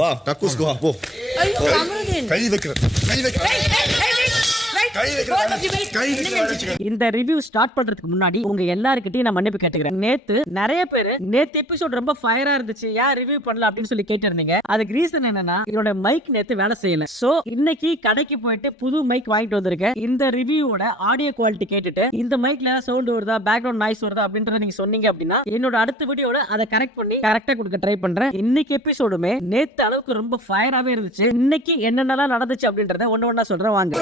வா கக்கூஸ்க்கு வா போ. கை இந்த ரிவ்யூ ஸ்டார்ட் பண்றதுக்கு முன்னாடி உங்க எல்லாருக்கிட்டையும் நான் மன்னிப்பு கேட்டுக்கிறேன். நேத்து நிறைய பேர் நேத்து எபிசோட் ரொம்ப ஃபயரா இருந்துச்சு, ஏன் ரிவ்யூ பண்ணல அப்படின்னு சொல்லி கேட்டிருந்தீங்க. அதுக்கு ரீசன் என்னன்னா என்னோட மைக் நேத்து வேலை செய்யல. சோ இன்னைக்கு கடைக்கு போயிட்டு புது மைக் வாங்கிட்டு வந்திருக்கேன். இந்த ரிவ்யூவோட ஆடியோ குவாலிட்டி கேட்டுட்டு இந்த மைக்ல சவுண்ட் வருதா, பேக்ரவுண்ட் நாய்ஸ் வருதா அப்படின்றத நீங்க சொன்னீங்க அப்படின்னா என்னோட அடுத்த வீடியோட அதை கரெக்ட் பண்ணி கரெக்டா கொடுக்க ட்ரை பண்றேன். இன்னைக்கு எபிசோடுமே நேத்து அளவுக்கு ரொம்ப ஃபயராவே இருந்துச்சு. இன்னைக்கு என்னென்னலாம் நடந்துச்சு அப்படின்றத ஒண்ணு ஒண்ணா சொல்றேன் வாங்க.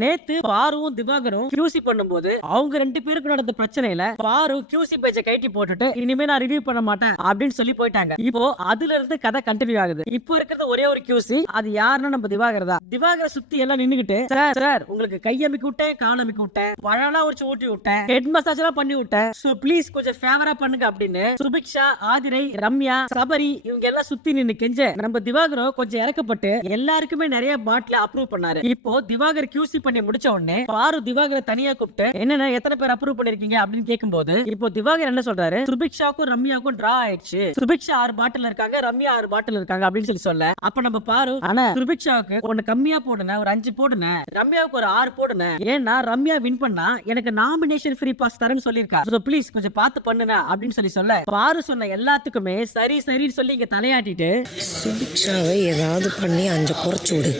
நேத்து பாருவும் திவாகரும் QC பண்ணும்போது அவங்க ரெண்டு பேருக்கு நடந்த பிரச்சனையில பாரு QC பேஜ கைட்டி போட்டுட்டு இனிமே நான் ரிவ்யூ பண்ண மாட்டேன் அப்படின்னு சொல்லி போயிட்டாங்க. இப்போ அதுல இருந்து கதை கண்டினியூ ஆகுது. இப்போ இருக்கிறது ஒரே ஒரு QC, அது யாருன்னா நம்ம திவாகர் தான். திவாகரை சுத்தி எல்லாம் நின்னுகிட்டு சார் உங்களுக்கு கையமைக்க விட்டேன், காலமைக்க விட்டேன், பழம்லாம் ஒரு ஊட்டி விட்டேன், ஹெட் மசாஜ் எல்லாம் பண்ணி விட்டேன், சோ ப்ளீஸ் கொஞ்சம் ஃபேவரா பண்ணுங்க அப்படின்னு சுபிக்ஷா, ஆதிரை, ரம்யா, சபரி இவங்க எல்லாம் சுத்தி நின்னு கெஞ்ச நம்ம திவாகரோ கொஞ்சம் இறக்கப்பட்டு எல்லாருக்குமே நிறைய பாட்டில அப்ரூவ் பண்ணாரு. இப்போ திவாகர் QC பண்ணி முடிச்ச உடனே பாரு திவாகரை தனியா கூப்பிட்டு என்னன்னா எத்தனை பேர் அப்ரூவ் பண்ணிருக்கீங்க அப்படின்னு கேட்கும்போது இப்போ திவாகர் என்ன சொல்றாரு, சுபிக்ஷாக்கும் ரம்யாக்கும் டிரா ஆயிடுச்சு, சுபிக்ஷா 6 பாட்டில் இருக்காங்க, ரம்யா 6 பாட்டில் இருக்காங்க அப்படின்னு சொல்லி சொல்ல அப்ப நம்ம பாரு ஆனா சுபிக்ஷாவுக்கு ஒன்னு கம்மியா போடுன, ஒரு 5 போடுன, ரம்யாவுக்கு ஒரு 6 போடுன, ஏன்னா ரம்யா வின் பண்ணா எனக்கு நாமினேஷன் ஃப்ரீ பாஸ் தரேன்னு சொல்லிருக்கா, சோ ப்ளீஸ் கொஞ்சம் பார்த்து பண்ணுன அப்படின்னு சொல்லி சொல்ல பாரு சொன்ன எல்லாத்துக்குமே சரி சரின்னு சொல்லி இங்க தலையாட்டிட்டு சுபிக்ஷாவை ஏதாவது பண்ணி 5 குறைச்சு விடு,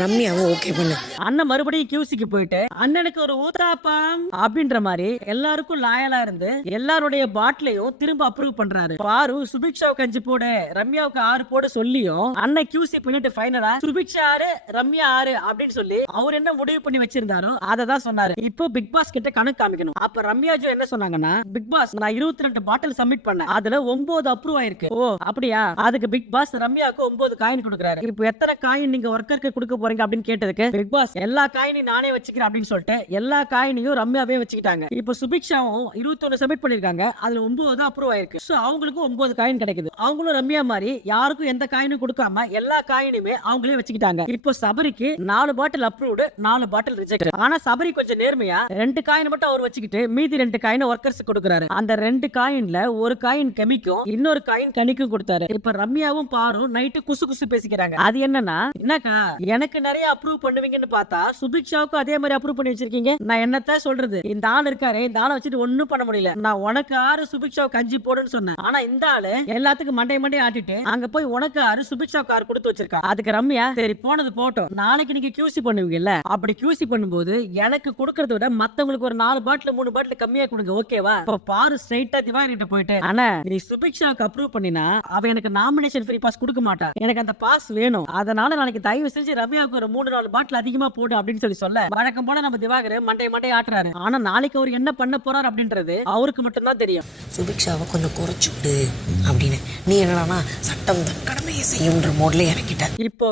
ரம்யாவை ஓகே பண்ணு. அண்ணன் மறுபடியும் QCக்கு போயிட்டு அண்ணனுக்கு ஒரு ஊத்தாப்பம் அப்படின்ற மாதிரி எல்லாருக்கும் லாயலா இருந்து எல்லாருடைய பாட்டிலையும் திரும்ப அப்ரூவ் பண்றாரு. பாரு சுபிக்ஷாவுக்கு 5 போடு, ரம்யாவுக்கு 6 போடு சொல்லியும் அண்ணன் QC பண்ணிட்டு ஃபைனலா சுபிக்ஷா 6 ரம்யா 6 அப்படின்னு சொல்லி அவர் என்ன முடிவு பண்ணி வச்சிருந்தாரோ அதை தான் சொன்னாரு. இப்போ பிக் பாஸ் கிட்ட கணக்கு காமிக்கணும். அப்ப ரம்யா ஜோ என்ன சொன்னாங்கன்னா, பிக் பாஸ் நான் 22 பாட்டில் சப்மிட் பண்ணேன், அதுல 9 அப்ரூவ் ஆயிருக்கு. ஓ அப்படியா, அதுக்கு பிக் பாஸ் ரம்யாவுக்கு 9 காயின் கொடுக்குறாரு. இப்போ எத்தனை காயின் நீங்க ஒர்க்கருக்கு கொடுக்க போறீங்க அப்படின்னு கேட்டதுக்கு பிக் பாஸ் எல்லா காயினையும் நானே வச்சுக்கிறேன் அப்படின்னு சொல்லிட்டு எல்லா காயினையும் ரம்யாவே வச்சுக்கிட்டாங்க. இப்போ சுபிக்ஷாவும் 21 சப்மிட் பண்ணிருக்காங்க, அதுல 9 அப்ரூவ் ஆயிருக்கு. சோ அவங்களுக்கும் 9 காயின் கிடைக்குது. அவங்களும் ரம்யா மாதிரி யாருக்கும் எந்த காயினும் கொடுக்காம எல்லா காயினுமே அவங்களே வச்சுக்கிட்டாங்க. இப்போ சபரிக்கு 4 பாட்டில் அப்ரூவ்டு, 4 பாட்டில் ரிஜெக்ட். ஆனா சபரி கொஞ்சம் நேர்மையா 2 காயின் மட்டும் அவர் வச்சுக்கிட்டு மீதி 2 காயின் ஒர்க்கர்ஸ் கொடுக்குறாரு. அந்த 2 காயின்ல ஒரு காயின் கெமிக்கும் இன்னொரு காயின் கனிக்கும் கொடுத்தாரு. இப்ப ரம்யாவும் பாரும் நைட்டு குசு குசு பேசிக்கிறாங்க. அது என்னன்னா, என்னக்கா எனக்கு நிறைய அப்ரூவ் பண்ணுவீங்கன்னு பார்த்தா சுபிக்ஷாவுக்கும் அதே மாதிரி அப்ரூவ் பண்ணி வச்சிருக்கீங்க, நான் என்னத்த சொல்றது, இந்த ஆள் இருக்காரு, இந்த ஆளை வச்சுட்டு ஒண்ணும் பண்ண முடியல, நான் உனக்கு 6 சுபிக்ஷாவுக்கு 5 போடுன்னு சொன்னேன், ஆனா இந்த ஆளு எல்லாத்துக்கும் மண்டை ஆட்டிட்டு அங்க போய் உனக்கு 6 சுபிக்ஷாவுக்கு 6 கொடுத்து வச்சிருக்கா. அதுக்கு ரம்யா சரி போனது போட்டோம், நாளைக்கு நீங்க QC பண்ணுவீங்கல்ல, அப்படி QC பண்ணும்போது எனக்கு கொடுக்கறத விட மத்தவங்களுக்கு ஒரு 4 பாட்டில் 3 பாட்டில் கம்மியா கொடுங்க ஓகேவா. இப்ப பாரு ஸ்ட்ரைட்டா திவாகர் கிட்ட போயிட்டு ஆனா நீ சுபிக்ஷாவுக்கு அப்ரூவ் பண்ணினா அவ எனக்கு நாமினேஷன் ஃப்ரீ பாஸ் கொடுக்க மாட்டா, எனக்கு அந்த பாஸ் வேணும், அதனால நாளைக்கு தயவு செஞ்சு ரம்யாவுக்கு ஒரு 3-4 பாட்டில் அதிகமா போடு அப்படின்னு சொல்லி சொல்ல வழக்கம் போல நம்ம திவாகர் மண்டை ஆட்டுறாரு. ஆனா நாளைக்கு அவர் என்ன பண்ண போறார் அப்படின்றது அவருக்கு மட்டும் தான் தெரியும். சுபிக்ஷாவை கொஞ்சம் குறைச்சு விடு அப்படின்னு நீ என்னடானா சட்டம் தன் கடமையை செய்யும்ன்ற மோட்ல இறக்கிட்ட. இப்போ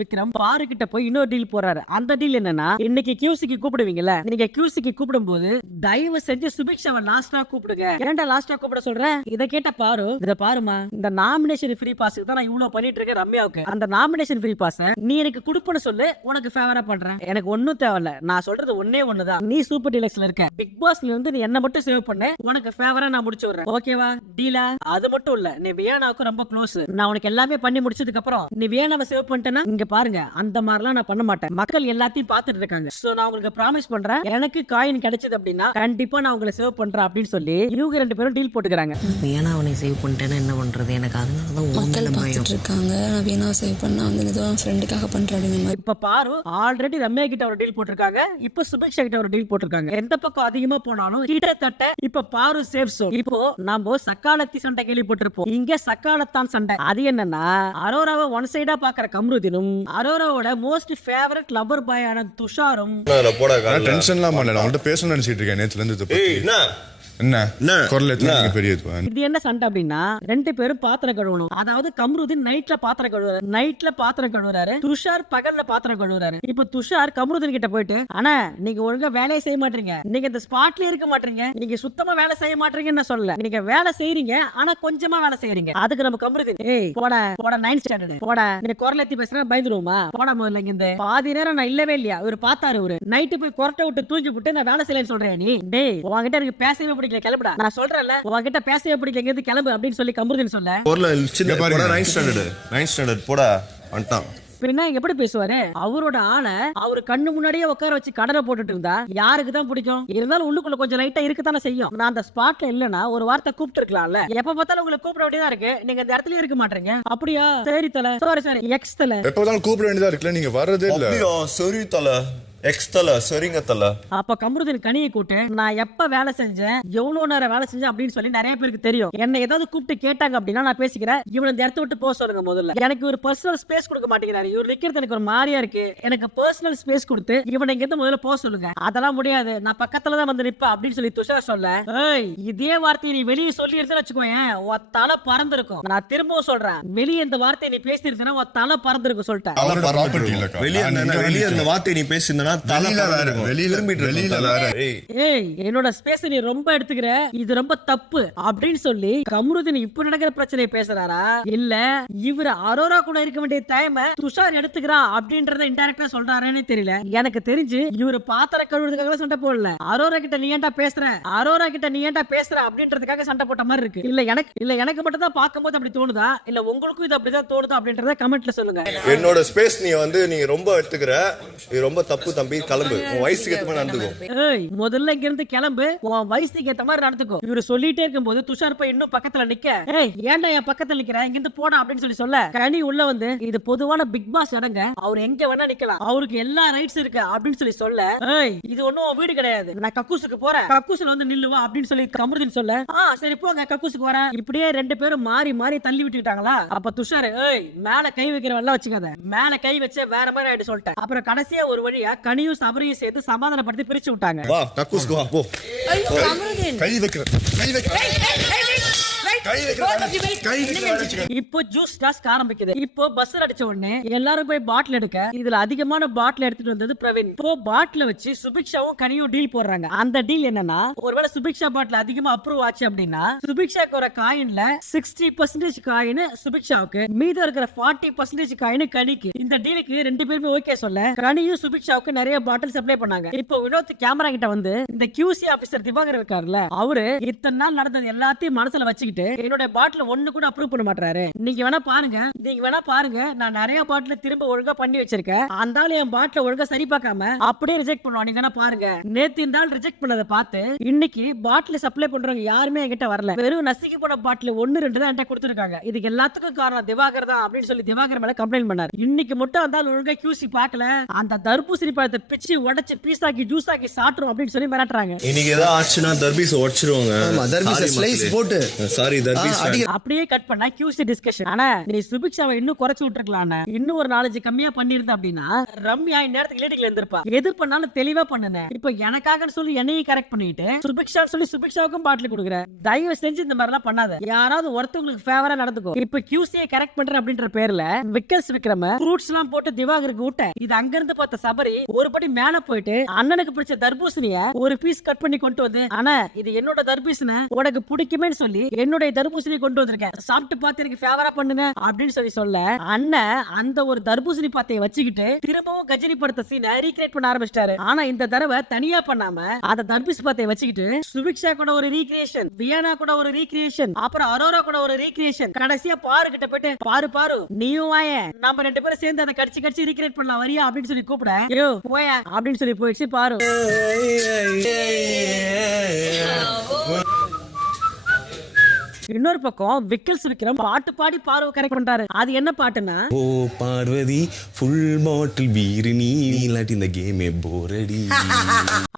விக்ரம் பாரு கிட்ட போய் இன்னொரு டீல் போறாரு. அந்த டீல் என்னன்னா, இன்னைக்கு QCக்கு கூப்பிடுவீங்கல்ல, நீங்க QCக்கு கூப்பிடும் போது தயவு செஞ்சு சுபிக்ஷாவை லாஸ்டா கூப்பிடுங்க. ஏன்டா லாஸ்டா கூப்பிட சொல்றேன், இத கேட்ட பாரு இத பாருமா, இந்த நாமினேஷன் ஃப்ரீ பாஸ்க்கு தான் நான் இவ்வளவு பண்ணிட்டு இருக்கேன் ரம்யாவுக்கு, அந்த நாமினேஷன் ஃப்ரீ பாஸ் நீ எனக்கு கொடுப்பன்னு சொல்லு, உனக்கு ஃபேவரா பண்றேன், எனக்கு ஒண்ணும் தேவையில்ல, நான் சொல்றது ஒன்னே ஒண்ணுதான், நீ சூப்பர் டீலக்ஸ்ல இருக்க, பிக் பாஸ்ல இருந்து நீ என்ன மட்டும் சேவ் பண்ண, உனக்கு ஃபேவரா நான் முடிச்சு விடுறேன் ஓகேவா, டீலா. அது மட்டும் இல்ல, நீ வியானாவுக்கு ரொம்ப க்ளோஸ், நான் உனக்கு எல்லாமே பண்ணி முடிச்சதுக்கு அப்புறம் நீ வியானாவை சேவ் பண்ணிட்டேன்னா இங்க பாருங்க அந்த மாதிரிலாம் நான் பண்ண மாட்டேன், மக்கள் எல்லாத்தையும் பார்த்துட்டு இருக்காங்க, சோ நான் உங்களுக்கு ப்ராமிஸ் பண்றேன், எனக்கு காயின் கிடைச்சது அப்படின்னா கண்டிப்பா நான் உங்களை சேவ் பண்றேன் அப்படின்னு சொல்லி இவங்க 2 பேரும் டீல் போட்டுக்கிறாங்க. வியானாவை சேவ் பண்ணிட்டேன்னா என்ன பண்றது, எனக்கு அதனாலதான் மக்கள் பார்த்துட்டு இருக்காங்க, நான் வியானாவை சேவ் பண்ணா வந்து ஃப்ரெண்டுக்காக பண்றாங்க. இப்ப பாரு ஆல்ரெடி ரம்யா கிட்ட ஒரு டீல் போட்டிருக்காங்க, இப்ப சுபிக்ஷா கிட்ட ஒரு டீல் போட்டிருக்காங்க. எந்த பக்கம் அதிகமா போனாலும் கிட்டத்தட்ட இப்ப பாரு சேஃப் சோன். இப்போ நாம சக்காலத்தி சண்டை கேள்விப்பட்டிருப்போம், இங்க சக்காலத்தான் சண்டை. அது என்னன்னா, அரோராவை ஒன் சைடா பாக்குற கம்ருதீனும் அரோராவோட மோஸ்ட் ஃபேவரட் லவர் பாயான துஷாரும் டென்ஷன்லாம் பண்ணல, அவங்கள்ட்ட பேசணும்னு நினைச்சிட்டு இருக்கேன் நேத்துல இருந்து. இது என்ன சண்டை அப்படின்னா, 2 பேரும் பாத்திரம் கழுவணும். அதாவது கம்ருதீன் நைட்ல பாத்திரம் கழுவுறாரு, துஷார் பகல்ல பாத்திரம் கழுவுறாரு. இப்ப துஷார் கம்ருதீன் கிட்ட போயிட்டு, ஆனா நீங்க ஒழுங்கா வேலையை செய்ய மாட்டீங்க, நீங்க இந்த ஸ்பாட்ல இருக்க மாட்டீங்க, நீங்க சுத்தமா வேலை செய்ய மாட்டீங்கன்னு சொல்லல, நீங்க வேலை செய்யறீங்க ஆனா கொஞ்சமா வேலை செய்யறீங்க. அதுக்கு நம்ம கம்ருதீன் ஏய் போடா 9th ஸ்டாண்டர்ட் போடா, நீ குரல் ஏத்தி பேசுறா பயந்துருவோமா, போடா முதல்ல இங்க இந்த பாதி நேரம் நான் இல்லவே இல்லையா, இவர் பார்த்தாரு, ஒரு நைட்டு போய் கொரட்டை விட்டு தூங்கி விட்டு நான் வேலை செய்யலன்னு சொல்றேன், நீ டேய் உங்ககிட்ட எனக்கு பேசவே பிடிக்கல கிளம்புடா. நான் சொல்றேன்ல உன்கிட்ட பேசவே பிடிக்கல எங்க கிளம்பு அப்படின்னு சொல்லி கமருதீன் சொல்ல ஊர்ல சின்ன இங்க பாருங்க. 9th ஸ்டாண்டர்ட் போடா வந்துட்டான். பின்ன எப்படி பேசுவாரு? அவரோட ஆளை அவரு கண்ணு முன்னாடியே உட்கார வச்சு கடனை போட்டுட்டு இருந்தா யாருக்கு தான் பிடிக்கும்? இருந்தாலும் உள்ளுக்குள்ள கொஞ்சம் லைட்டா இருக்கத்தானே செய்யும். நான் அந்த ஸ்பாட்ல இல்லனா ஒரு வார்த்தை கூப்பிட்டு இருக்கலாம்ல. எப்ப பார்த்தாலும் உங்களுக்கு கூப்பிட வேண்டியதா இருக்கு, நீங்க இந்த இடத்துல இருக்க மாட்டீங்க. அப்படியா? சரி தல, சாரி எக்ஸ் தல. எப்ப பார்த்தாலும் கூப்பிட வேண்டியதா இருக்குல்ல, நீங்க வர்றதே இல்ல. அப்படியா? சரி தல, எக்ஸ் தல, சரிங்க தல. அப்ப கமருதீன் கனியை கூட்டு நான் எப்ப வேலை செஞ்சேன், எவ்வளவு நேரம் வேலை செஞ்சேன் அப்படின்னு சொல்லி நிறைய பேருக்கு தெரியும். என்ன ஏதாவது கூப்பிட்டு கேட்டாங்க அப்படின்னா நான் பேசிக்கிறேன், இவனை இந்த இடத்த விட்டு போக சொல்லுங்க. முதல்ல எனக்கு ஒரு பர்சனல் ஸ்பேஸ் கொடுக்க மாட்டேங்கிறாரு. இவர் நிக்கிறது எனக்கு ஒரு மாதிரியா இருக்கு. எனக்கு பர்சனல் ஸ்பேஸ் கொடுத்து இவனை இங்க இருந்து முதல்ல போக சொல்லுங்க. அதெல்லாம் முடியாது, நான் பக்கத்துல தான் வந்து நிப்பேன் அப்படின்னு சொல்லி துஷார் சொல்ல, ஏய் இதே வார்த்தையை நீ வெளியே சொல்லி இருந்தா வச்சுக்கோயேன், உன் தலை பறந்திருக்கும். நான் திரும்பவும் சொல்றேன், வெளியே இந்த வார்த்தையை நீ பேசி இருந்தா உன் தலை பறந்திருக்கும் சொல்லிட்டேன். அவரோட ப்ராப்பர்ட்டி இல்லக்கா. வெளியே அந்த வார்த்தை நீ பேசினா வெளியில வேற, வெளியில வேற. ஏய் என்னோட ஸ்பேஸ் நீ ரொம்ப எடுத்துக்கிற, இது ரொம்ப தப்பு அப்படின்னு சொல்லி கமருதீன் இப்ப நடக்கிற பிரச்சனையை பேசுறாரா, இல்ல இவரு அரோரா கூட இருக்க வேண்டிய டைம் துஷார் எடுத்துக்கிறான் அப்படின்றத இன்டைரக்டா சொல்றாருன்னு தெரியல. எனக்கு தெரிஞ்சு இவரு பாத்திர கழுவுறதுக்காக சண்டை போடல, அரோரா கிட்ட நீ ஏன்டா பேசுற, அரோரா கிட்ட நீ ஏன்டா பேசுற அப்படின்றதுக்காக சண்டை போட்ட மாதிரி இருக்கு. இல்ல எனக்கு மட்டும் தான் பார்க்கும்போது அப்படி தோணுதா, இல்ல உங்களுக்கும் இது அப்படிதான் தோணுதா அப்படின்றத கமெண்ட்ல சொல்லுங்க. என்னோட ஸ்பேஸ் நீ ரொம்ப எடுத்துக்கிற, இது ரொம்ப தப்பு தம்பி, கிளம்பு. உன் வயசுக்கு ஏத்த மாதிரி நடந்துக்கோ. ஏய் முதல்ல இங்க இருந்து கிளம்பு, உன் வயசுக்கு ஏத்த மாதிரி நடந்துக்கோ. இவரு சொல்லிட்டே இருக்கும்போது துஷார் போய் இன்னும் பக்கத்துல நிக்க, ஏய் ஏன்டா என் பக்கத்துல நிக்கிற, இங்க இருந்து போடா அப்படின்னு சொல்லி சொல்ல, கனி உள்ள வந்து இது பொதுவான பிக் பாஸ் இடங்க, அவர் எங்க வேணா நிக்கலாம், அவருக்கு எல்லா ரைட்ஸ் இருக்கு அப்படின்னு சொல்லி சொல்ல, ஏய் இது ஒண்ணும் வீடு கிடையாது, நான் கக்கூசுக்கு போறேன், கக்கூசுல வந்து நில்லுவா அப்படின்னு சொல்லி கமருதீன் சொல்ல, சரி போங்க கக்கூசுக்கு வரேன். இப்படியே ரெண்டு பேரும் மாறி மாறி தள்ளி விட்டுட்டாங்களா. அப்ப துஷார், ஏய் மேல கை வைக்கிறவெல்லாம் வச்சுக்காத, மேல கை வச்சே வேற மாதிரி ஆயிட்டு சொல்லிட்டேன். அப்புறம் கடைசியா ஒரு வழியா கனியும் சபரியும் சேர்த்து சமாதானப்படுத்தி பிரிச்சு விட்டாங்க. வா கக்கூஸ்க்கு வா போ. கை வைக்கிற இப்போ ஜூஸ் டாஸ்க் ஆரம்பிக்குது. இப்போ பஸ் அடிச்ச உடனே எல்லாரும் போய் பாட்டில் எடுக்க, இதுல அதிகமான பாட்டில் எடுத்துட்டு வந்தது பிரவீன். இப்போ பாட்டில வச்சு சுபிக்ஷாவும் கனியும் டீல் போடுறாங்க. அந்த டீல் என்னன்னா, ஒருவேளை சுபிக்ஷா பாட்டில் அதிகமா அப்ரூவ் ஆச்சு அப்படின்னா சுபிக்ஷாக்கு ஒரு காயின்ல 60% காயின் சுபிக்ஷாவுக்கு, மீதம் இருக்கிற 40% காயின் கனிக்கு. இந்த டீலுக்கு ரெண்டு பேருமே ஓகே சொல்ல கனியும் சுபிக்ஷாவுக்கு நிறைய பாட்டில் சப்ளை பண்ணாங்க. இப்போ வினோத் கேமரா கிட்ட வந்து இந்த QC ஆபீசர் திவாகர் இருக்காருல்ல, அவரு இத்தனை நாள் நடந்தது எல்லாத்தையும் மனசுல வச்சுக்கிட்டு என்னோட பாட்டில் ஒண்ணு கூட அப்ரூவ் பண்ண மாட்டாரு. நீங்க வேணா பாருங்க நான் நிறைய பாட்டில் திரும்ப ஒழுங்கா பண்ணி வச்சிருக்கேன். அந்த ஆளு என் பாட்டில் ஒழுங்கா சரி பார்க்காம அப்படியே ரிஜெக்ட் பண்ணுவான். நீங்க வேணா பாருங்க, நேத்து இந்த ஆள் ரிஜெக்ட் பண்ணதை பார்த்து இன்னைக்கு பாட்டில் சப்ளை பண்றவங்க யாருமே என்கிட்ட வரல. வெறும் நசுக்கி போன பாட்டில் 1-2 தான் என்கிட்ட கொடுத்துருக்காங்க. இதுக்கு எல்லாத்துக்கும் காரணம் திவாகர் தான் அப்படின்னு சொல்லி திவாகர் மேல கம்ப்ளைண்ட் பண்ணாரு. இன்னைக்கு மட்டும் அந்த ஆள் ஒழுங்கா QC பார்க்கல, அந்த தர்பூசணி பழத்தை பிச்சு உடைச்சு பீஸாக்கி ஜூஸ் ஆக்கி சாப்பிட்டுரும் அப்படின்னு சொல்லி மிரட்டுறாங்க. இன்னைக்கு ஏதாவது ஆச்சுன்னா தர்பீஸ் உடைச்சிருவாங்க. போட்டு சாரி தர்பீஸ். அப்படியே கட் பண்ணா QC டிஸ்கஷன். ஆனா நீ சுபிக்ஷாவை இன்னும் குறைச்சு விட்டுருக்கலாம், இன்னும் ஒரு 4 கம்மியா பண்ணிருந்த அப்படின்னா ரம்யா இந்நேரத்துக்கு லீடிங்ல இருந்திருப்பா. எது பண்ணாலும் தெளிவா பண்ணுன. இப்போ எனக்காக சொல்லி என்னையும் கரெக்ட் பண்ணிட்டு சுபிக்ஷா சொல்லி சுபிக்ஷாவுக்கும் பாட்டில் கொடுக்குற. தயவு செஞ்சு இந்த மாதிரி எல்லாம் பண்ணாத, யாராவது ஒருத்தவங்களுக்கு ஃபேவரா நடந்துக்கோ. இப்போ QC கரெக்ட் பண்ற அப்படின்ற பேர்ல விக்கல்ஸ் விக்ரம ஃப்ரூட்ஸ் எல்லாம் போட்டு திவாகருக்கு ஊட்ட, இது அங்க இருந்து பார்த்த சபரி ஒரு படி மேல போயிட்டு அண்ணனுக்கு பிடிச்ச தர்பூசணிய ஒரு பீஸ் கட் பண்ணி கொண்டு வந்து, ஆனா இது என்னோட தர்பூசணி உனக்கு பிடிக்குமே சொல்லி என்னுடைய தர்பூசணி கொண்டு வந்திருக்கேன், சாப்பிட்டு பார்த்து எனக்கு ஃபேவரா பண்ணுங்க அப்படின்னு சொல்லி சொல்ல, அண்ணன் அந்த ஒரு தர்பூசணி பாத்தையை வச்சுக்கிட்டு திரும்பவும் கஜினி படத்தை சீனை ரீக்ரியேட் பண்ண ஆரம்பிச்சிட்டாரு. ஆனா இந்த தடவை தனியா பண்ணாம அந்த தர்பூசணி பாத்தையை வச்சுக்கிட்டு சுபிக்ஷா கூட ஒரு ரீக்ரியேஷன், வியானா கூட ஒரு ரீக்ரியேஷன், அப்புறம் அரோரா கூட ஒரு ரீக்ரியேஷன், கடைசியா பாரு கிட்ட போயிட்டு பாரு நீயும் வாய, நம்ம 2 பேரும் சேர்ந்து அதை கடிச்சு ரீக்ரியேட் பண்ணலாம் வரியா அப்படின்னு சொல்லி கூப்பிட, ஐயோ போய அப்படின்னு சொல்லி போயிடுச்சு பாரு. இன்னொரு பக்கம் விக்கல்ஸ் விக்ரம் பாட்டு பாடி பார்வை கரெக்ட் பண்றாரு. அது என்ன பாட்டுன்னா, ஓ பார்வதி ஃபுல் பாட்டில் பீர் நீ இல்லாட்டி இந்த கேமே போரடி.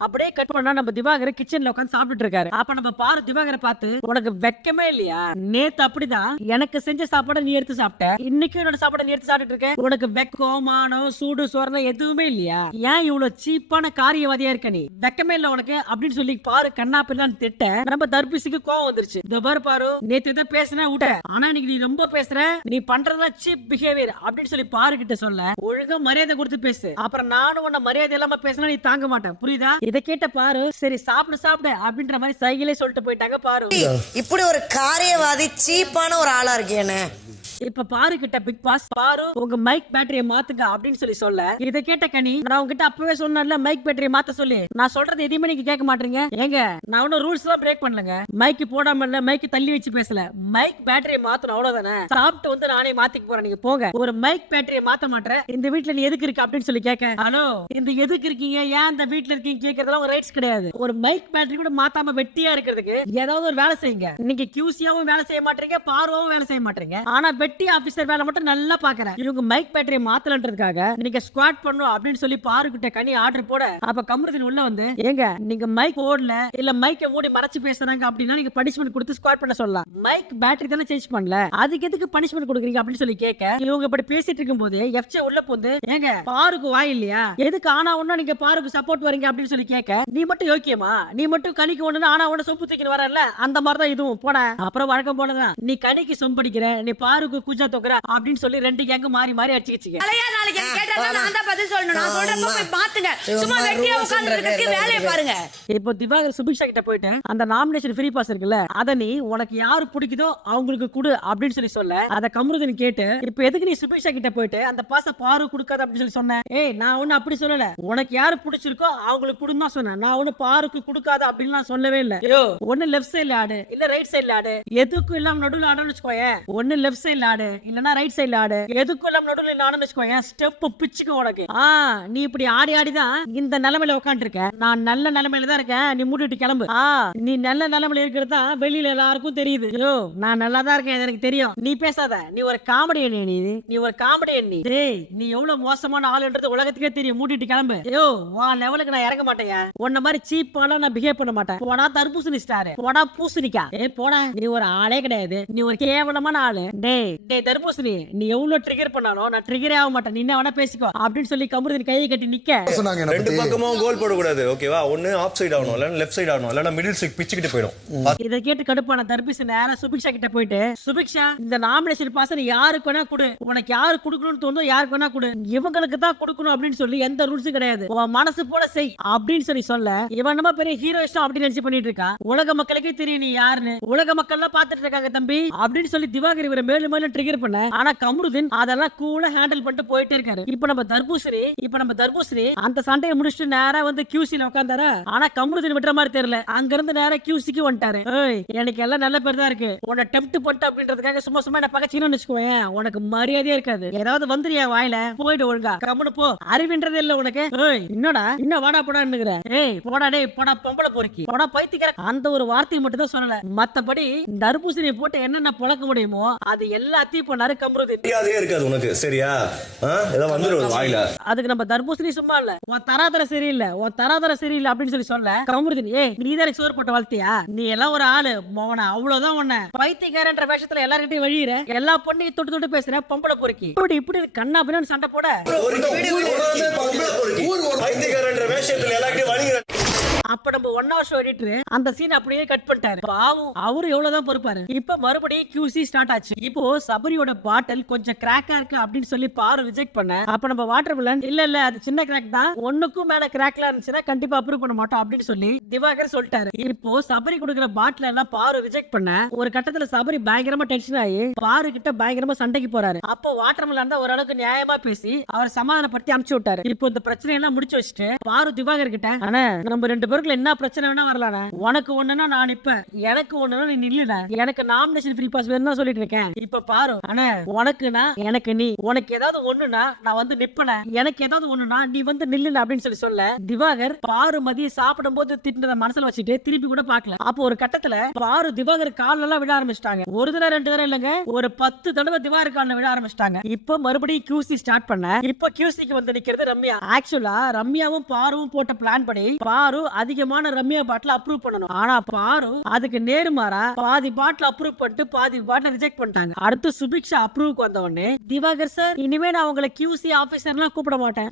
அப்படியே கட் பண்ணா நம்ம திவாகர் கிச்சன்ல உட்கார்ந்து சாப்பிட்டுட்டு இருக்காரு. அப்ப நம்ம பாரு திவாகரை பார்த்து, உனக்கு வெக்கமே இல்லையா, நேத்து அப்படிதான் எனக்கு செஞ்ச சாப்பாடை நீ எடுத்து சாப்பிட்ட, இன்னைக்கு என்னோட சாப்பாடை நீ எடுத்து சாப்பிட்டு இருக்க, உனக்கு வெக்கம் மானம் சூடு சோரணம் எதுவுமே இல்லையா, ஏன் இவ்வளவு சீப்பான காரியவாதியா இருக்க, நீ வெக்கமே இல்ல உனக்கு அப்படின்னு சொல்லி பாரு கண்ணா பிள்ளான்னு திட்ட நம்ம தர்பீஸுக்கு கோவம் வந்துருச்சு. இந்த பாரு நேத்து தான் பேசுன விட்ட, ஆனா இன்னைக்கு நீ ரொம்ப பேசுற, நீ பண்றதெல்லாம் சீப் பிஹேவியர் அப்படின்னு சொல்லி பாரு கிட்ட சொல்ல, ஒழுங்கா மரியாதை கொடுத்து பேசு, அப்புறம் நானும் உன்ன மரியாதை இல்லாம பேசினா நீ தாங்க மாட்டேன் புரியுதா. இதை கேட்ட பாரு சரி சாப்பிடு அப்படின்ற மாதிரி சைக்கிளே சொல்லிட்டு போயிட்டாங்க பாரு. இப்படி ஒரு காரியவாதி சீப்பான ஒரு ஆளா இருக்கேன்னு இப்ப பாரு கிட்ட பிக் பாஸ் பாரு உங்க மைக் பேட்டரியை மாத்துங்க அப்படின்னு சொல்லி சொல்ல இதை கேட்ட கனி நான் உங்ககிட்ட அப்பவே சொன்னேன்ல மைக் பேட்டரியை மாத்த சொல்லி நான் சொல்றது எதுவுமே நீங்க கேட்க மாட்டீங்க ஏங்க நான் ஒன்னும் ரூல்ஸ் எல்லாம் பிரேக் பண்ணலங்க மைக் போடாம இல்ல மைக் தள்ளி வச்சு பேசல மைக் பேட்டரியை மாத்தணும் அவ்வளவுதானே சாப்பிட்டு வந்து நானே மாத்திக்க போறேன் நீங்க போங்க ஒரு மைக் பேட்டரியை மாத்த மாட்டேன் இந்த வீட்டுல நீ எதுக்கு இருக்கு அப்படின்னு சொல்லி கேட்க ஹலோ இந்த எதுக்கு இருக்கீங்க ஏன் இந்த வீட்டுல இருக்கீங்க கேட்கறதுலாம் ஒரு ரைட்ஸ் கிடையாது ஒரு மைக் பேட்டரி கூட மாத்தாம வெட்டியா இருக்கிறதுக்கு ஏதாவது ஒரு வேலை செய்யுங்க நீங்க கியூசியாவும் வேலை செய்ய மாட்டீங்க பார்வாவும் வேலை செய்ய மாட்டீங்க ஆனா வெட்டி ஆபீசர் வேலை மட்டும் நல்லா பாக்குறேன் இவங்க மைக் பேட்டரியை மாத்தலன்றதுக்காக நீங்க ஸ்குவாட் பண்ணணும் அப்படின்னு சொல்லி பாருகிட்ட கனி ஆர்டர் போட அப்ப கமருதீன் உள்ள வந்து ஏங்க நீங்க மைக் போடல இல்ல மைக்கை மூடி மறைச்சு பேசுறாங்க அப்படின்னா நீங்க பனிஷ்மெண்ட் கொடுத்து ஸ்குவாட் பண்ண சொல்லலாம் மைக் பேட்டரி தானே சேஞ்ச் பண்ணல அதுக்கு எதுக்கு பனிஷ்மெண்ட் கொடுக்குறீங்க அப்படின்னு சொல்லி கேட்க இவங்க இப்படி பேசிட்டு இருக்கும்போது எஃப்ஜே உள்ள போந்து ஏங்க பாருக்கு வாய் இல்லையா எதுக்கு ஆனா ஒண்ணா நீங்க பாருக்கு சப்போர்ட் வரீங்க அப்படின்னு சொல்லி கேட்க நீ மட்டும் யோக்கியமா நீ மட்டும் கனிக்கு ஒண்ணு ஆனா ஒண்ணு சொம்பு தூக்கின்னு வரல அந்த மாதிரிதான் இதுவும் போட அப்புறம் வழக்கம் போலதான் நீ கனிக்கு சொம்படிக்கிற நீ பாருக்கு குஜா தோக்குற அப்படின்னு சொல்லி ரெண்டு கேங்க மாறி மாறி அடிச்சுக்கிச்சு இப்போ திவாகர் சுபிக்ஷா கிட்ட போயிட்டு அந்த நாமினேஷன் ஃப்ரீ பாஸ் இருக்குல்ல அத நீ உனக்கு யாரு பிடிக்குதோ அவங்களுக்கு கொடு அப்படின்னு சொல்லி சொல்ல அத கமருதீன் கேட்டு இப்போ எதுக்கு நீ சுபிக்ஷா கிட்ட போயிட்டு அந்த பாச பாரு கொடுக்காத அப்படின்னு சொல்லி சொன்னேன் ஏய் நான் ஒண்ணு அப்படி சொல்லல உனக்கு யாரு பிடிச்சிருக்கோ அவங்களுக்கு கொடுன்னு தான் சொன்னேன் நான் ஒண்ணு பாருக்கு கொடுக்காத அப்படின்னு நான் சொல்லவே இல்ல ஐயோ ஒண்ணு லெஃப்ட் சைடுல ஆடு இல்ல ரைட் சைடுல ஆடு எதுக்கும் இல்லாம நடுவுல ஆடுன்னு வச்சுக்கோயேன் ஒண்ணு லெஃப்ட் சைடுல ஆடு இல்லனா ரைட் சைடுல ஆடு எதுக்கும் இல்லாம நடுவுல ஆடுன்னு வச்சுக்கோயேன் ஸ்டெப் பிச்சுக்கு உனக்கு நீ இப்படி ஆடி ஆடிதான் இந்த நிலைமையில உட்காந்து இருக்க நான் நல்ல நிலைமையில தான் இருக்கேன் நீ மூடிட்டு கிளம்பு நீ நல்ல நிலைமையில இருக்கிறது தான் வெளியில எல்லாருக்கும் தெரியுது ஐயோ நான் நல்லா தான் இருக்கேன் எனக்கு தெரியும் நீ பேசாத நீ ஒரு காமெடி எண்ணி நீ ஒரு காமெடி எண்ணி டேய் நீ எவ்வளவு மோசமான ஆளுன்றது உலகத்துக்கே தெரியும் மூடிட்டு கிளம்பு ஐயோ வா லெவலுக்கு நான் இறங்க மாட்டேன் உன்ன மாதிரி சீப்பால நான் பிஹேவ் பண்ண மாட்டேன் போடா தர்பூசணி ஸ்டார் போடா பூசணிக்கா போடா நீ ஒரு ஆளே கிடையாது நீ ஒரு கேவலமான ஆளு டேய் தர்பூசணி நீ எவ்வளவு ட்ரிகர் பண்ணாலும் நான் ட்ரிகரே ஆக மாட்டேன் நீ என்ன வேணா பேசிக்கோ அப்படின்னு சொல்லி கமருதீன் கையை கட்டி நிக்க ரெண்டு பக்கமும் கோல் போடக்கூடாது ஓகேவா ஒன்னு ஆஃப் சைடு ஆகணும் இல்ல லெஃப்ட் சைடு ஆகணும் இல்ல மிடில் சைடு பிச்சுக்கிட்டு போயிடும் இதை கேட்டு கடுப்பான தர்பீஸ் நேரா சுபிக்ஷா கிட்ட போயிட்டு சுபிக்ஷா இந்த நாமினேஷன் பாஸ் நீ யாருக்கு வேணா கொடு உனக்கு யாரு கொடுக்கணும்னு தோணுதோ யாருக்கு வேணா கொடு இவங்களுக்கு தான் கொடுக்கணும் அப்படின்னு சொல்லி எந்த ரூல்ஸும் கிடையாது உன் மனசு போல செய் அப்படின்னு சொல்லி சொல்ல இவன் நம்ம பெரிய ஹீரோயிஸ்டம் அப்படின்னு நினைச்சு பண்ணிட்டு இருக்கா உலக மக்களுக்கே தெரியும் நீ யாருன்னு உலக மக்கள் எல்லாம் பாத்துட்டு இருக்காங்க தம்பி அப்படின்னு சொல்லி திவாகர் இவரை மேலும் மேலும் ட்ரிகர் பண்ண ஆனா கமருதீன் அதெல்லாம் கூலா ஹேண்டில் பண்ணிட்டு போயிட்டே இருக்காரு இப்ப நம்ம தர்பூசணி அந்த சண்டையை முடிச்சுட்டு நேரா வந்து கியூசில உட்கார்ந்தாரு ஆனா கமருதீன் விட்டுற மாதிரி தெரியல அங்க இருந்து நேரா கியூசிக்கு வந்துட்டாரு எனக்கு எல்லாம் நல்ல பேர் தான் இருக்கு உன்னை டெம்ப்ட் பண்ணிட்டு அப்படின்றதுக்காக சும்மா சும்மா என்ன பகச்சின்னு வச்சுக்கோயேன் உனக்கு மரியாதையே இருக்காது ஏதாவது வந்துறியா வாயில போயிட்டு ஒழுங்கா கம்முனு போ அறிவின்றதே இல்ல உனக்கு என்னடா இன்னும் வாடா போடான்னு போடா டேய் போடா பொம்பளை பொறுக்கி போடா பைத்தியக்கார அந்த ஒரு வார்த்தையை மட்டும் தான் சொல்லல மத்தபடி தர்பூசணியை போட்டு என்னென்ன பழக்க முடியுமோ அது எல்லாத்தையும் பண்ணாரு கமருதீன் இருக்காது உனக்கு சரியா ஏதாவது வந்துரும் வாயில அதுக்கு நம்ம தர்பூசணி சும்மா இல்ல உன் தராதர சரியில்லை அப்படின்னு சொல்லி சொல்ல கமருதீன் நீ தான் சோறு போட்டு வளர்த்தியா நீ எல்லாம் ஒரு ஆளு மோன அவ்வளவுதான் உன்ன பைத்தியக்காரன்ற வேஷத்துல எல்லார்கிட்டயும் வழியிற எல்லா பொண்ணையும் தொட்டு தொட்டு பேசுற பொம்பளை பொறுக்கி இப்படி கண்ணா பின்னாடி சண்டை போட பைத்தியக்காரன்ற வேஷத்துல எல்லார்கிட்டயும் வழியிற அப்ப நம்ம 1 hour ஷோ எடிட்டர் அந்த சீன் அப்படியே கட் பண்ணிட்டாரு பாவம் அவரு எவ்வளவுதான் பொறுப்பாரு இப்ப மறுபடியும் QC ஸ்டார்ட் ஆச்சு இப்போ சபரியோட பாட்டில் கொஞ்சம் கிராக்கா இருக்கு அப்படின்னு சொல்லி பாரு ரிஜெக்ட் பண்ண அப்ப நம்ம வாட்டர் மிலன் இல்ல அது சின்ன கிராக் தான் ஒண்ணுக்கும் மேல கிராக்ல இருந்துச்சுன்னா கண்டிப்பா அப்ரூவ் பண்ண மாட்டோம் அப்படின்னு சொல்லி திவாகர் சொல்லிட்டாரு இப்போ சபரி கொடுக்குற பாட்டில் எல்லாம் பாரு ரிஜெக்ட் பண்ண ஒரு கட்டத்துல சபரி பயங்கரமா டென்ஷன் ஆகி பாரு கிட்ட பயங்கரமா சண்டைக்கு போறாரு அப்போ வாட்டர் மிலன் தான் ஓரளவுக்கு நியாயமா பேசி அவர் சமாதானப்படுத்தி அனுப்பிச்சு விட்டாரு இப்போ இந்த பிரச்சனை எல்லாம் முடிச்சு வச்சுட்டு பாரு திவாகர் கிட்ட ஆனா நம்ம ரெண்டு பேருக்குள்ள என்ன பிரச்சனை வேணா வரலாம் உனக்கு ஒண்ணுனா நான் நிப்பேன் எனக்கு ஒண்ணுனா நீ நில்லுடா எனக்கு நாமினேஷன் ஃப்ரீ பாஸ் வேணும்னு சொல்லிட்டு இருக்கேன் இப்ப பாரு ஆனா உனக்குனா எனக்கு நீ உனக்கு ஏதாவது ஒண்ணுனா நான் வந்து நிப்பன எனக்கு ஏதாவது ஒண்ணுனா நீ வந்து நில்லுடா அப்படின்னு சொல்லி சொல்ல திவாகர் பாரு மதியம் சாப்பிடும் போது திட்டினத மனசுல வச்சுட்டு திருப்பி கூட பாக்கல அப்போ ஒரு கட்டத்துல பாரு திவாகர் கால் எல்லாம் விட ஆரம்பிச்சிட்டாங்க ஒரு தடவை 2 தடவை இல்லங்க ஒரு 10 தடவை திவாகர் கால்ல விட ஆரம்பிச்சிட்டாங்க இப்ப மறுபடியும் QC ஸ்டார்ட் பண்ண இப்ப QCக்கு வந்து நிக்கிறது ரம்யா ஆக்சுவலா ரம்யாவும் பாருவும் போட்ட பிளான் படி பாரு அதிகமான ரம்யா பாட்டில் அப்ரூவ் பண்ணணும் ஆனா பாரு அதுக்கு நேர்மாறா பாதி பாட்டில் அப்ரூவ் பண்ணிட்டு பாதி பாட்டில் ரிஜெக்ட் பண்ணிட்டாங்க அடுத்து சுபிக்ஷா அப்ரூவ்க்கு வந்த உடனே திவாகர் சார் இனிமே நான் உங்களை QC ஆபீசர்லாம் கூப்பிட மாட்டேன்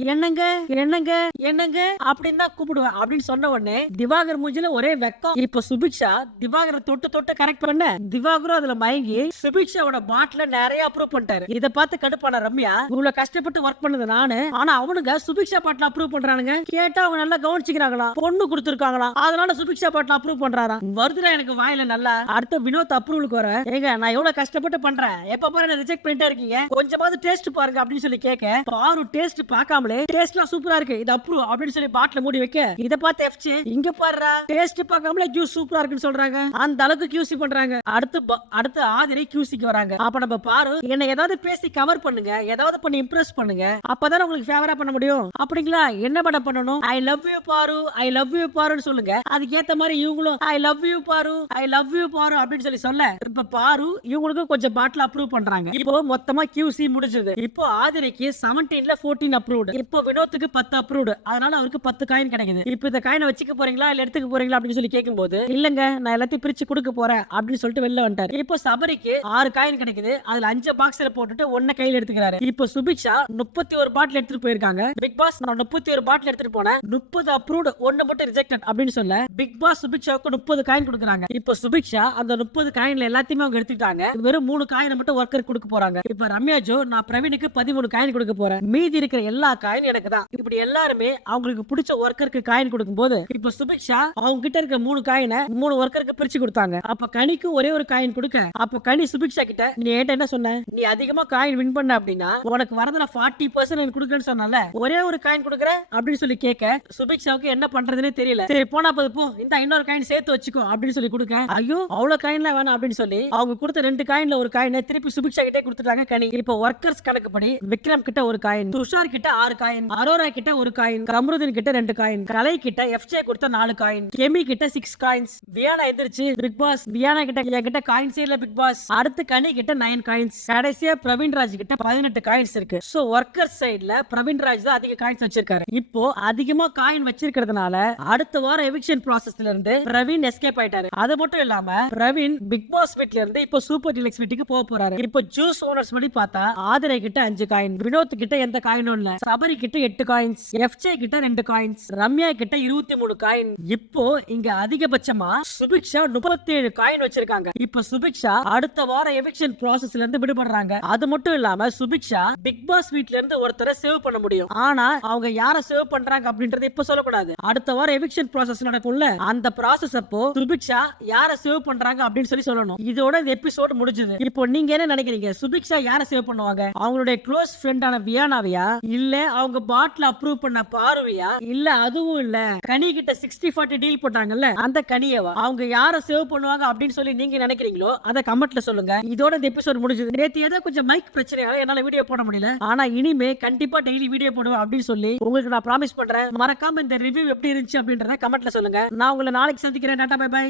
என்னங்க அப்படின்னு தான் கூப்பிடுவேன் அப்படின்னு சொன்ன உடனே திவாகர் மூஞ்சில ஒரே வெக்கம் இப்ப சுபிக்ஷா திவாகரை தொட்டு கரெக்ட் பண்ண திவாகரும் அதுல மயங்கி சுபிக்ஷாவோட பாட்டில நிறைய அப்ரூவ் பண்ணிட்டாரு இதை பார்த்து கடுப்பான ரம்யா இவ்வளவு கஷ்டப்பட்டு ஒர்க் பண்ணது நானு ஆனா அவனுங்க சுபிக்ஷா பாட்டில் அப்ரூவ் பண்றானுங்க கேட்டா அவங்க நல்லா கவனிச்சுக்கிறாங்களா பொண்ணு கொடுத்து கொடுத்துருக்காங்களாம். அதனால சுபிக்ஷா பாட்டில் அப்ரூவ் பண்றாராம். வருதுடா எனக்கு வாயில நல்லா. அடுத்த வினோத் அப்ரூவலுக்கு வர, ஏங்க நான் எவ்வளவு கஷ்டப்பட்டு பண்றேன், எப்ப பாரு என்ன ரிஜெக்ட் பண்ணிட்டே இருக்கீங்க, கொஞ்சமாவது டேஸ்ட் பாருங்க அப்படின்னு சொல்லி கேட்க, பாரு டேஸ்ட் பார்க்காமலே டேஸ்ட்லாம் சூப்பரா இருக்கு, இது அப்ரூவ் அப்படின்னு சொல்லி பாட்டில மூடி வைக்க, இத பார்த்து எஃப்சி இங்க பாருடா டேஸ்ட் பார்க்காமலே ஜூஸ் சூப்பரா இருக்குன்னு சொல்றாங்க. அந்த அளவுக்கு QC பண்றாங்க. அடுத்து ஆதிரை QCக்கு வராங்க. அப்ப நம்ம பாரு என்ன ஏதாவது பேசி கவர் பண்ணுங்க, ஏதாவது பண்ணி இம்ப்ரெஸ் பண்ணுங்க, அப்பதான் உங்களுக்கு ஃபேவரா பண்ண முடியும். அப்படிங்களா, என்ன மேடம் பண்ணணும்? ஐ லவ் யூ பாரு, ஐ லவ் யூ பாருன்னு சொல்லுங்க. அதுக்கு ஏத்த மாதிரி இவங்களும் ஐ லவ் யூ பாரு, ஐ லவ் யூ பாரு அப்படின்னு சொல்லி சொல்ல, இப்ப பாரு இவங்களுக்கு கொஞ்சம் பாட்டில் அப்ரூவ் பண்றாங்க. இப்போ மொத்தமா QC முடிஞ்சது. இப்போ ஆதிரைக்கு 17ல 14 அப்ரூவ்டு. இப்போ வினோத்துக்கு 10 அப்ரூவ்டு. அதனால அவருக்கு 10 காயின் கிடைக்குது. இப்போ இந்த காயினை வச்சுக்க போறீங்களா இல்ல எடுத்துக்க போறீங்களா அப்படின்னு சொல்லி கேட்கும்போது, இல்லங்க நான் எல்லாத்தையும் பிரிச்சு கொடுக்க போறேன் அப்படின்னு சொல்லிட்டு வெளில வந்துட்டாரு. இப்போ சபரிக்கு 6 காயின் கிடைக்குது. அதுல 5 பாக்ஸ்ல போட்டுட்டு 1 கையில எடுத்துக்கிறாரு. இப்போ சுபிக்ஷா 31 பாட்டில் எடுத்துட்டு போயிருக்காங்க. பிக் பாஸ் நான் 31 பாட்டில் எடுத்துட்டு போனேன், 30 அப்ரூவ்டு, 1 மட்டும் ரிஜெக்டட் அப்படின்னு சொல்ல, பிக் பாஸ் சுபிக்ஷாவுக்கு 30 காயின் கொடுக்குறாங்க. இப்போ சுபிக்ஷா அந்த 30 காயின்ல எல்லாத்தையுமே அவங்க எடுத்துட்டாங்க. வெறும் 3 காயினை மட்டும் ஒர்க்கர் கொடுக்க போறாங்க. இப்போ ரம்யா ஜோ நான் பிரவீனுக்கு 13 காயின் கொடுக்க போறேன், மீதி இருக்கிற எல்லா காயின் எனக்கு தான். இப்படி எல்லாருமே அவங்களுக்கு பிடிச்ச ஒர்க்கருக்கு காயின் கொடுக்கும்போது, இப்போ சுபிக்ஷா அவங்க கிட்ட இருக்க 3 காயினை 3 ஒர்க்கருக்கு பிரிச்சு கொடுத்தாங்க. அப்ப கனிக்கு ஒரே ஒரு காயின் கொடுக்க, அப்ப கனி சுபிக்ஷா கிட்ட நீ ஏட்ட என்ன சொன்ன, நீ அதிகமா காயின் வின் பண்ண அப்படின்னா உனக்கு வரதுல 40% எனக்கு கொடுக்கன்னு சொன்னால ஒரே ஒரு காயின் கொடுக்குற அப்படின்னு சொல்லி கேட்க, சுபிக்ஷாவுக்கு என்ன பண்றதுன்னே தெரியல. சரி போனா போது போ, இந்த இன்னொரு காயின் சேர்த்து வச்சுக்கோ அப்படின்னு சொல்லி கொடுக்க, ஐயோ அவ்வளவு காயின்லாம் வேணாம் அப்படின்னு சொல்லி அவங்க கொடுத்த 2 காயின்ல ஒரு காயினை திருப்பி சுபிக்ஷா கிட்டே கொடுத்துட்டாங்க கனி. இப்போ ஒர்க்கர்ஸ் கணக்குப்படி விக்ரம் கிட்ட ஒரு காயின், துஷார் கிட்ட 6 காயின், அரோரா கிட்ட ஒரு காயின், கமருதீன் கிட்ட 2 காயின், கலை கிட்ட எஃப்ஜே கொடுத்த 4 காயின், கெமி கிட்ட 6 காயின்ஸ். வியானா எந்திரிச்சு பிக் பாஸ், வியானா கிட்ட காயின்ஸ் இல்ல பிக் பாஸ். அடுத்து கனி கிட்ட 9 காயின்ஸ். கடைசியா பிரவீன் ராஜ் கிட்ட 18 காயின்ஸ் இருக்கு. சோ ஒர்க்கர் சைடுல பிரவீன் ராஜ் தான் அதிக காயின்ஸ் வச்சிருக்காரு. இப்போ அதிகமா காயின் வச்சிருக்கிறதுனால அடுத்த வாரம் எவிக்ஷன் ப்ராசஸ்ல இருந்து பிரவீன் எஸ்கேப் ஆயிட்டாரு. அது மட்டும் இல்லாம பிரவீன் பிக் பாஸ் வீட்ல இருந்து இப்போ சூப்பர் டீலக்ஸ் வீட்டுக்கு போக போறாரு. இப்போ ஜூஸ் ஓனர்ஸ் படி பார்த்தா ஆதிரை கிட்ட 5 காயின், வினோத் கிட்ட எந்த காயினும் இல்ல, சபரி கிட்ட 8 காயின்ஸ், எஃப்ஜே கிட்ட 2 காயின்ஸ், ரம்யா கிட்ட 23 காயின். இப்போ இங்க அதிகபட்சமா சுபிக்ஷா 37 காயின் வச்சிருக்காங்க. இப்போ சுபிக்ஷா அடுத்த வாரம் எவிக்ஷன் ப்ராசஸ்ல இருந்து விடுபடுறாங்க. அது மட்டும் இல்லாம சுபிக்ஷா பிக் பாஸ் வீட்ல இருந்து ஒருத்தரை சேவ் பண்ண முடியும். ஆனா அவங்க யாரை சேவ் பண்றாங்க அப்படின்றது இப்ப சொல்லக்கூடாது. அடுத்த வாரம் எவிக்ஷன் ப்ராசஸ் நடக்கும்ல, அந்த ப்ராசஸ் அப்போ சுபிக்ஷா யாரை சேவ் பண்றாங்க அப்படின்னு சொல்லி சொல்லணும். இதோட இந்த எபிசோட் முடிஞ்சது. இப்போ நீங்க என்ன நினைக்கிறீங்க, சுபிக்ஷா யாரை சேவ் பண்ணுவாங்க? அவங்களுடைய க்ளோஸ் ஃப்ரெண்டான வியானாவியா, இல்ல அவங்க பாட்டில் அப்ரூவ் பண்ண பார்வையா, இல்ல அதுவும் இல்ல கனி கிட்ட 60-40 டீல் போட்டாங்கல்ல அந்த கனியவா? அவங்க யாரை சேவ் பண்ணுவாங்க அப்படின்னு சொல்லி நீங்க நினைக்கிறீங்களோ அதை கமெண்ட்ல சொல்லுங்க. இதோட இந்த எபிசோட் முடிஞ்சது. நேத்து ஏதோ கொஞ்சம் மைக் பிரச்சனையால என்னால வீடியோ போட முடியல, ஆனா இனிமே கண்டிப்பா டெய்லி வீடியோ போடுவேன் அப்படின்னு சொல்லி உங்களுக்கு நான் ப்ராமிஸ் பண்றேன். மறக்காம இந்த ரிவ்யூ எப்படி இருந்துச்சு அப்படின்றத கமெண்ட்ல சொல்லுங்க. நான் உங்களை நாளைக்கு சந்திக்கிறேன். Tata bye by.